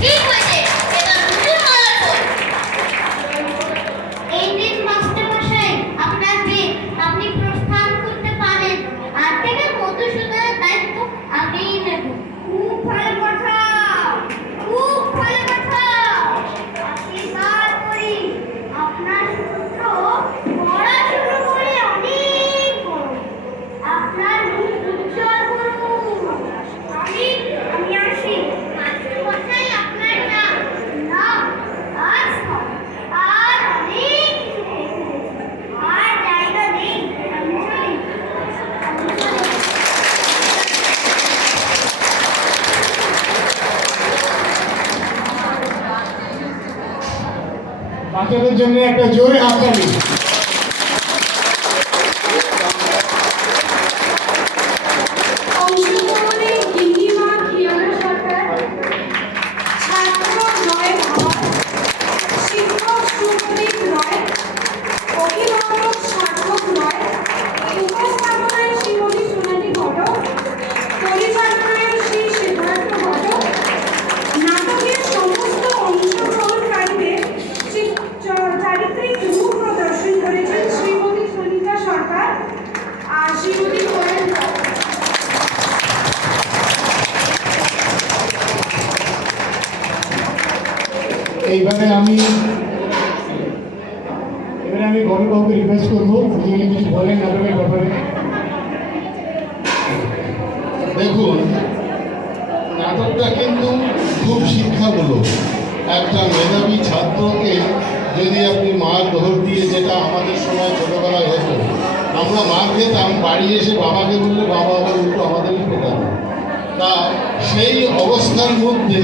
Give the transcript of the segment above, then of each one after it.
ঠিক হয়েছে, এবার নতুন মজার বই। এই দিন মাস্টারমশাই, আপনার বেগ, আপনি প্রস্থান করতে পারেন। আজ থেকে মধুসূদনের দায়িত্ব আমিই নেব। খুব ভালো কথা, খুব ভালো কথা। আশীর্বাদ করি, আপনার সূত্র পড়াশুনো করে অনেক বড়। আপনার মুখ উজ্জ্বল করুন। আমি আসি। মাস্টারমশাই, আপনার নাম? নাম আজ নয়, আর অনেক কিছু হয়ে ফেলেছে। আর জায়গা নেই। আমি চলি। বাচ্চাদের জন্য একটা জোরে হাততালি। অংশগ্রহণে গিন্নিমা খিয়ানা সরকার, ছাত্র নয় ভাবার, শিক্ষক সুপ্রীত রয়, অভিভাবক সার্থক রয়, উপস্থাপনায় শ্রীমতী সোনালী ঘটক, পরিচালনায় শ্রী সিদ্ধার্থ ঘটক, নাটকের সমস্ত অংশগ্রহণকারীদের চারিত্রিক রূপ প্রদর্শন করেছেন শ্রীমতী সনিতা সরকার আর শ্রীমতী কোয়েল রয়। এবারে আমি গৌরববাবুকে রিকোয়েস্ট করবো যিনি কিছু বলেন নাটকের ব্যাপারে। দেখুন, নাটকটা কিন্তু খুব শিক্ষামূলক। একটা মেধাবী ছাত্রকে যদি আপনি মার দোহর দিয়ে, যেটা আমাদের সময় ছোটোবেলায় হতো, আমরা মার খেতাম, বাড়ি এসে বাবাকে বললে বাবা আবার উল্টো আমাদেরই পেতাম। তা সেই অবস্থার মধ্যে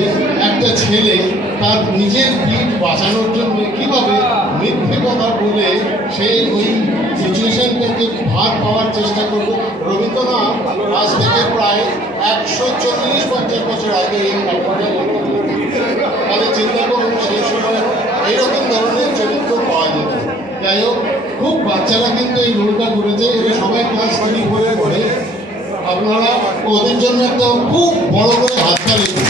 একটা ছেলে তার নিজের পিঠ বাঁচানোর জন্য কীভাবে মিথ্যে কথা বলে সে ওই সিচুয়েশন থেকে ভাগ পাওয়ার চেষ্টা করবে। রবীন্দ্রনাথ আজ থেকে প্রায় 140-50 বছর আগে এই নাটকটা লিখেছিলেন। তাহলে চিন্তা করুন সেই সময় এইরকম ধরনের চরিত্র পাওয়া যেত। যাই হোক, খুব বাচ্চারা কিন্তু এই রোলটা করেছে। এরা সবাই ক্লাস 3-4 পড়ে। আপনারা ওদের জন্য একটা খুব বড় করে হাততালি দিন।